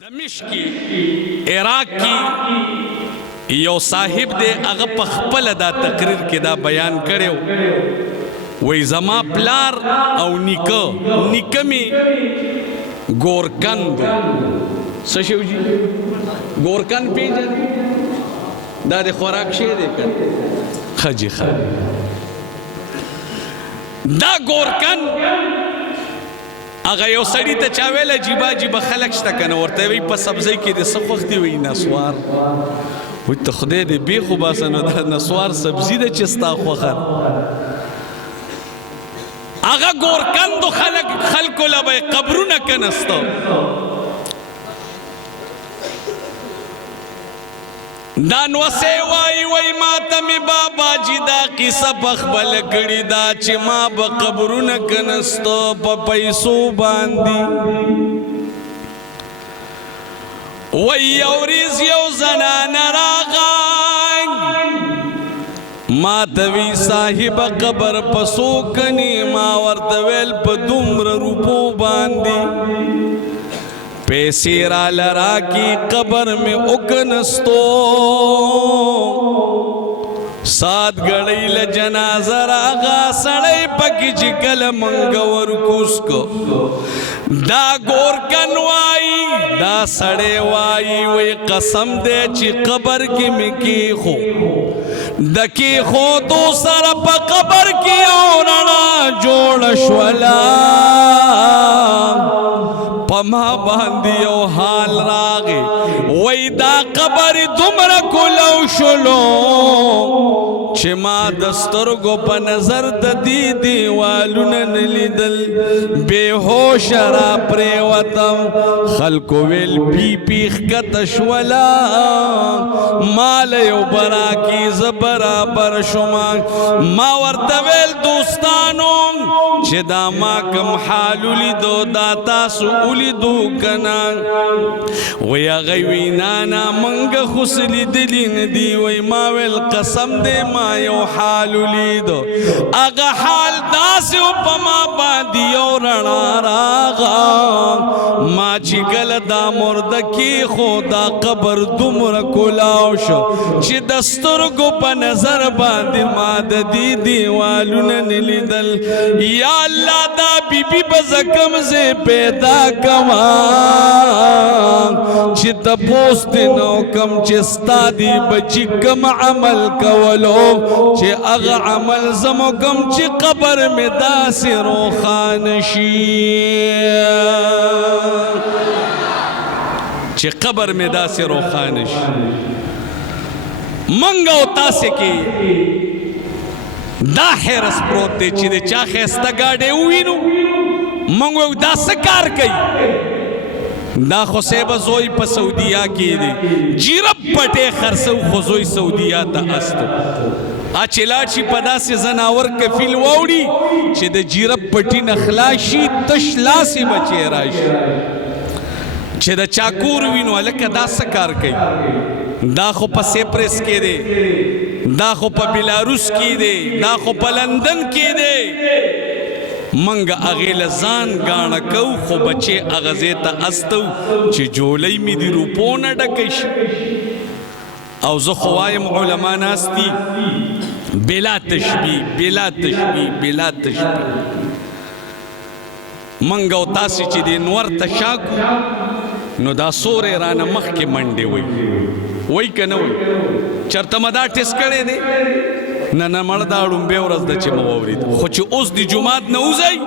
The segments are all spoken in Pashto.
دمشق کی عراق کی یو صاحب دے اغا پخپل دا تقریر کے دا بیان کرے وی زما پلار او نکا میں گورکند سشیو جی گورکند پی جن دا دے خوراک شے دے کر خجی خواہ دا گورکند اگا یو سڑی تا چاویل جیبا خلق شتا کنا ورطا وی پا سبزی کی دے سخوختی وی نسوار وی تا خدای دے بی خوباسنو دا نسوار سبزی دے چستا خوخر اگا گورکندو خلقو لبای قبرو نکنستا دانو سیوائی وی ماتا می بابا جی دا قصہ بخبل کڑی دا چی ما با قبرو نکنستو پا پیسو باندی وی یوریز یو زنان راغان ماتا وی صاحب قبر پسو کنی ما وردویل پا دمر روپو باندی پیسی را لرا کی قبر میں اکنستو سات گڑی لجنازہ راغا سڑی پکی چکل منگور کس کو دا گورکن وائی دا سڑے وائی وی قسم دے چی قبر کی مکی خو دکی خو تو سر پا قبر کی اوننا جوڑ شولا پما باندیو حال راغی وی دا قبر دمر کلو شلو چی ما دسترگو پا نظر دا دی والون نلیدل بے ہوش را پریوتم خلقو ویل بی پیخ کتشولا مالیو برا کی زبرابر شما ما وردویل دوستانو چی دا ما کم حالو لیدو دا تاسو اولیدو کنا وی اغیوی نانا منگ خسلی دلی ندی وی ماویل قسم دے ما یو حالو لیدو اگا حال داسیو پا ما باندیو رنا راغا ما چی گل دا مردکی خدا قبر دمر کلاو شو چی دسترگو پا نظر باندی ما دا دیوالون نلیدل یا اللہ دا بی بی بزکم سے پیدا کمان چی تا پوست نو کم چستا دی بچی کم عمل کولو چی اغا عمل زمو کم چی قبر میں دا سی روخانشی چی قبر میں دا سی روخانشی منگو تاسے کی دا حیرس پروت دے چی دے چا خیستا گاڑے ہوئی نو منگو دا سکار کئی دا خسیب زوی پا سعودیہ کی دی جیرب پٹے خرسو خزوی سعودیہ تا استو آچلا چی پدا سے زناور کفیل واؤڑی چی دا جیرب پٹی نخلاشی تشلاسی بچے راشی چی دا چاکور وینو لکا دا سکار کئی دا خو پا سیپریس کے دے دا خو پا بیلاروس کی دے دا خو پا لندن کی دے منگا اغیل زان گانا کو خو بچے اغزیتا استو چی جولی می دی روپونا ڈکش او زو خوایم علماء ناستی بلا تشبیح بلا تشبیح بلا تشبیح منگا تاسی چی دی نور تشاکو نو دا سور رانا مخ کے منڈے وی کنوی چرتمدا ٹس کرے دے ننا مردارون بیورز دا چی موورید خوچی اوز دی جماعت نوزی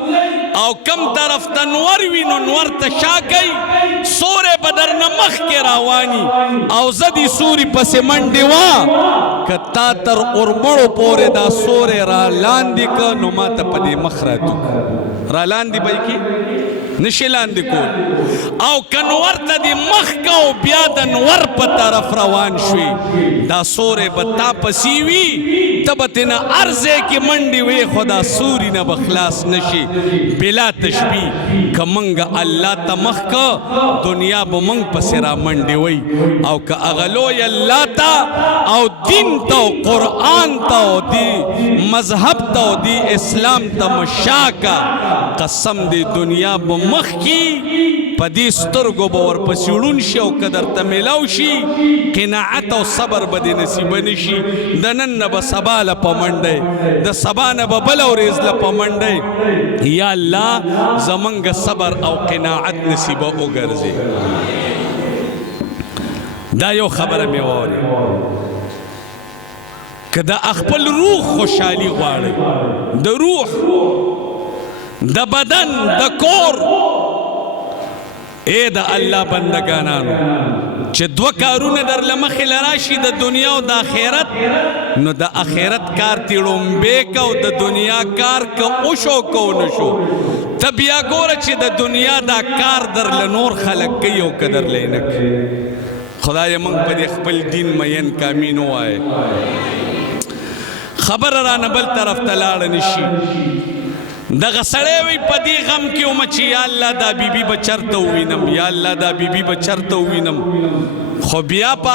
او کم طرف تا نور وینو نور تشاکی سورے بدر نمخ کے راوانی او زدی سوری پس منڈی وا کتا تر ارمڑو پورے دا سورے را لاندی کا نماتا پدی مخ راتو را لاندی بائی کی نشیلان دی کول او کنور تا دی مخ کاو بیا دا نور پا طرف روان شوی دا سورے بتا پسیوی تبتنا ارزے کی منڈی وے خدا سوری نہ بخلاص نشی بلا تشبیح کہ منگا اللہ تا مخ کا دنیا با منگ پسرا منڈی وے او کہ اغلوی اللہ تا او دین تا او قرآن تا او دی مذہب تا او دی اسلام تا مشاکا قسم دی دنیا با مخ کی پا دی سترگو باور پسیڑون شی او قدر تا ملاو شی قناعت او صبر با دی نصیب نشی دنن با سبا لپا منڈے دا سبا نبا بلو ریز لپا منڈے یا اللہ زمانگ صبر او قناعت نصیب او گرزے دا یو خبر میں واری کہ دا اخپل روح خوشحالی غواری دا روح دا بدن دا کور اے دا اللہ بندگانانو چه دو کارون در لمخی لراشی دا دنیا و دا آخرت نو دا آخرت کار تیڑون بے کا و دا دنیا کار کا اوشو کو نشو تب یا گورا چه دا دنیا دا کار در لنور خلق گئی و کدر لینک خدای منگ پا دی خپل دین مین کامینو آئے خبر را نبل طرف تلاڑ نشی دا غسڑے وی پا دی غم کیوں مچی یا اللہ دا بی بی بچرتا ہوئینم یا اللہ دا بی بی بچرتا ہوئینم خو بیا پا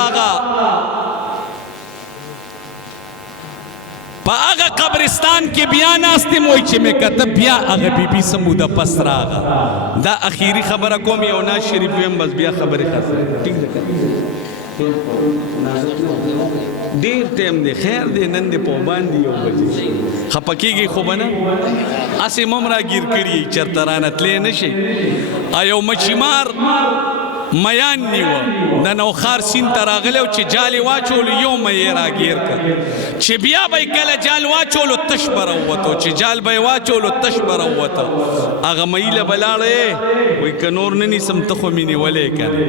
آغا قبرستان کی بیا ناستی موئی چی میں کہتا بیا آغا بی بی سمودہ پس را آغا دا اخیری خبر کوم یا ناز شریف ویم بس بیا خبر خاص ٹھیک دکھا دیر ٹیم دے خیر دے نن دے پوبان دی یو بجی خپکی گئی خوبنا اسی ممرا گیر کری چرترانت لے نشے آیو مچیمار میان نیو دا نوخار سین تراغلے و چی جالی واچولو یو میرا گیر کر چی بیا بای کل جال واچولو تش براواتو چی جال بای واچولو تش براواتو آغا میل بلارے وی کنور ننی سم تخو مینی ولے کن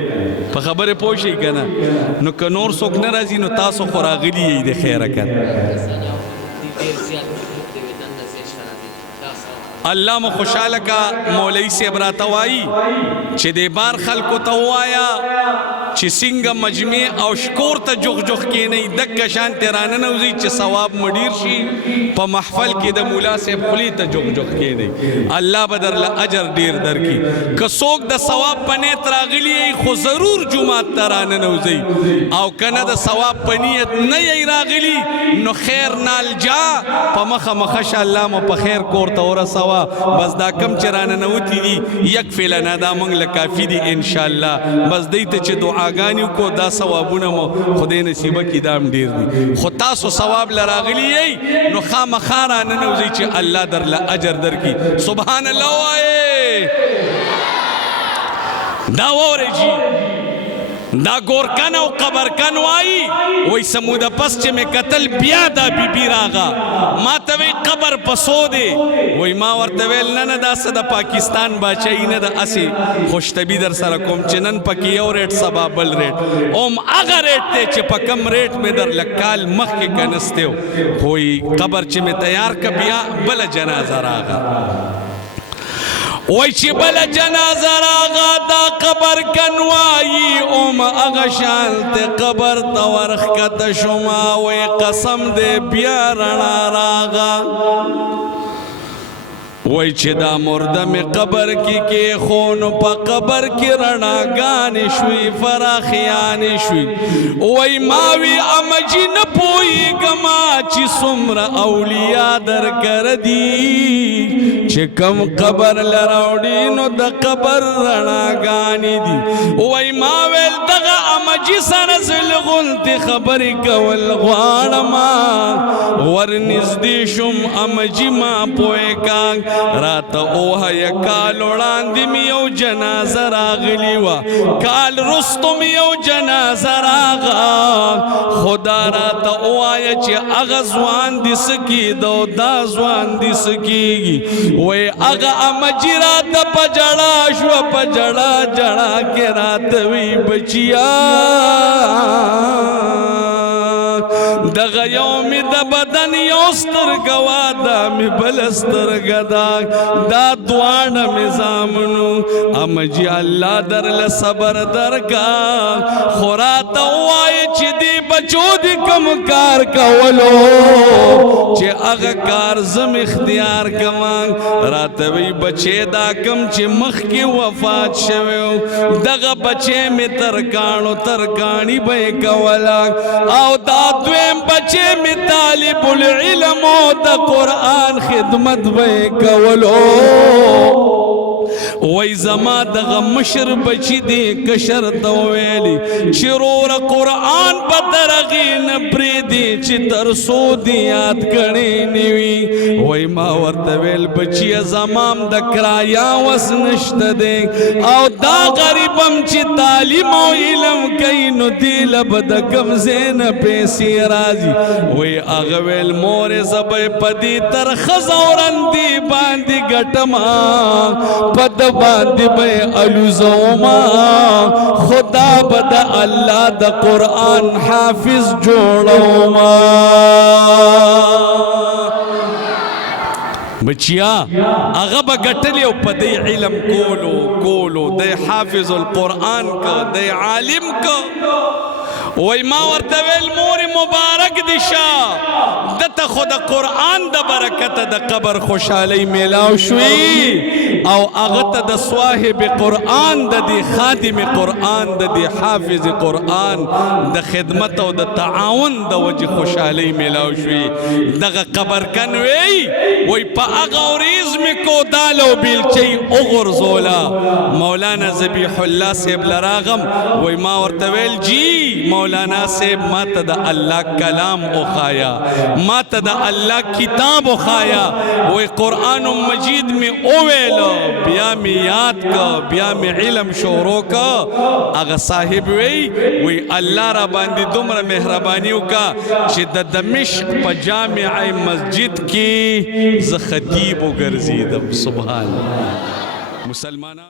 پا خبر پوشی کنا نو کنور سوک نرازی نو تاسو خوراغلی ای دے خیر کن اللہ ما خوشحالکا مولی سے براتوائی چھ دے بار خلکو توایا چھ سنگا مجمع او شکور تا جخ جخ کی نہیں دکا شان تیرانن اوزی چھ ثواب مدیر شی پا محفل کی دا مولا سے خلی تا جخ جخ کی نہیں اللہ بدر لأجر دیر در کی کسوک دا ثواب پنیت راغلی ای خو ضرور جماعت ترانن اوزی او کنا دا ثواب پنیت نئی راغلی نو خیر نال جا پا مخ مخش اللہ ما پا خیر کورتا ورا ثواب بس دا کم چرانا نوتی دی یک فیلنا دا منگ لکافی دی انشاءاللہ بس دیتا چھ دعاگانیو کو دا ثوابونا مو خودے نصیبہ کی دام دیر دی خود تاسو ثواب لراغلی ای نو خام خارانا نوزی چھ اللہ در لأجر در کی سبحان اللہ آئے دا وورے جی دا گورکن او قبرکن وائی وی سمودہ پس چے میں قتل بیا دا بی بی راغا ما توی قبر پسو دے وی ما ورطویل نن دا صدا پاکستان باچائی ندا اسی خوشتبی در سرکوم چنن پکی او ریٹ سبا بل ریٹ اوم اگا ریٹ تے چے پکم ریٹ میں در لکال مخ کے کنستے ہو ہوئی قبر چے میں تیار کا بیا بلا جنازہ راغا وی چی بلا جنازہ راغا دا قبر کنوائی اوم اغشان تے قبر تورخ کت شما وی قسم دے بیا رنا راغا وی چی دا مردم قبر کی خون پا قبر کی رنا گانی شوی فراخیانی شوی وی ماوی امجی نپوئی گما چی سمر اولیاء در کردی چی کم قبر لراؤڑی نو دا قبر رنا گانی دی وی ماویل دغا امجی سنزل غلطی خبری کول غوانما ورنزدی شم امجی ما پوئے کانگ رات اوہ یا کال اڑاندی میو جنازہ راغلی وا کال رستو میو جنازہ راغا خدا رات اوہ یا چی اغا زوان دی سکی دو دا زوان دی سکی گی وی اغا امجی رات پا جڑا شو پا جڑا جڑا کے رات وی بچیا دغا یومی دا بدن یوستر گوا دا می بلستر گدا دا دوانا مزامنو امجی اللہ در لصبر در کا خوراتا وائی چی دی بچو دی کم کار کولو چه اغا کار زم اختیار کمان راتوی بچے دا کم چه مخ کی وفات شویو دغا بچے میں ترکانو ترکانی بے کولا او دا دویم بچے میں طالب العلم و دا قرآن خدمت بے کولو وی زما دغا مشر بچی دے کشر تویلی چرور قرآن بدرغی نپری دی چی ترسو دی یاد کرنی نیوی وی ما ورطویل بچی زمام دکرایا وس نشت دے او دا غریبم چی تعلیم و علم کئی نو دیل بدکم زین پیسی رازی وی اغویل مور زبای پدی تر خزورن دی باندی گٹما پد باندی بے علوزوما خدا بدا اللہ دا قرآن حافظ جوڑوما بچیا اغبا گٹلی او پا دی علم کولو دی حافظ القرآن کا دی عالم کا وی ما ورطویل مور مبارک دشا دتا خود قرآن دا برکت دا قبر خوشحالی میلاو شوی او اغتا دا صاحب قرآن دا دی خادم قرآن دا دی حافظ قرآن دا خدمت او دا تعاون دا وجه خوشحالی میلاو شوی دا قبر کنوی وی پا اغوریز میں کو دالو بیلچی اغرزولا مولانا زبیح اللہ سیب لراغم وی ما ورطویل جی مولانا سیب ماتا دا اللہ کلام اخایا ماتا دا اللہ کتاب اخایا وی قرآن مجید میں اویلو بیا میں یاد کا بیا میں علم شورو کا اگا صاحب وی اللہ را باندی دمر مہربانیو کا چی دا دمشق پا جامع مسجد کی زخطیب و گرزیدم سبحان مسلمانہ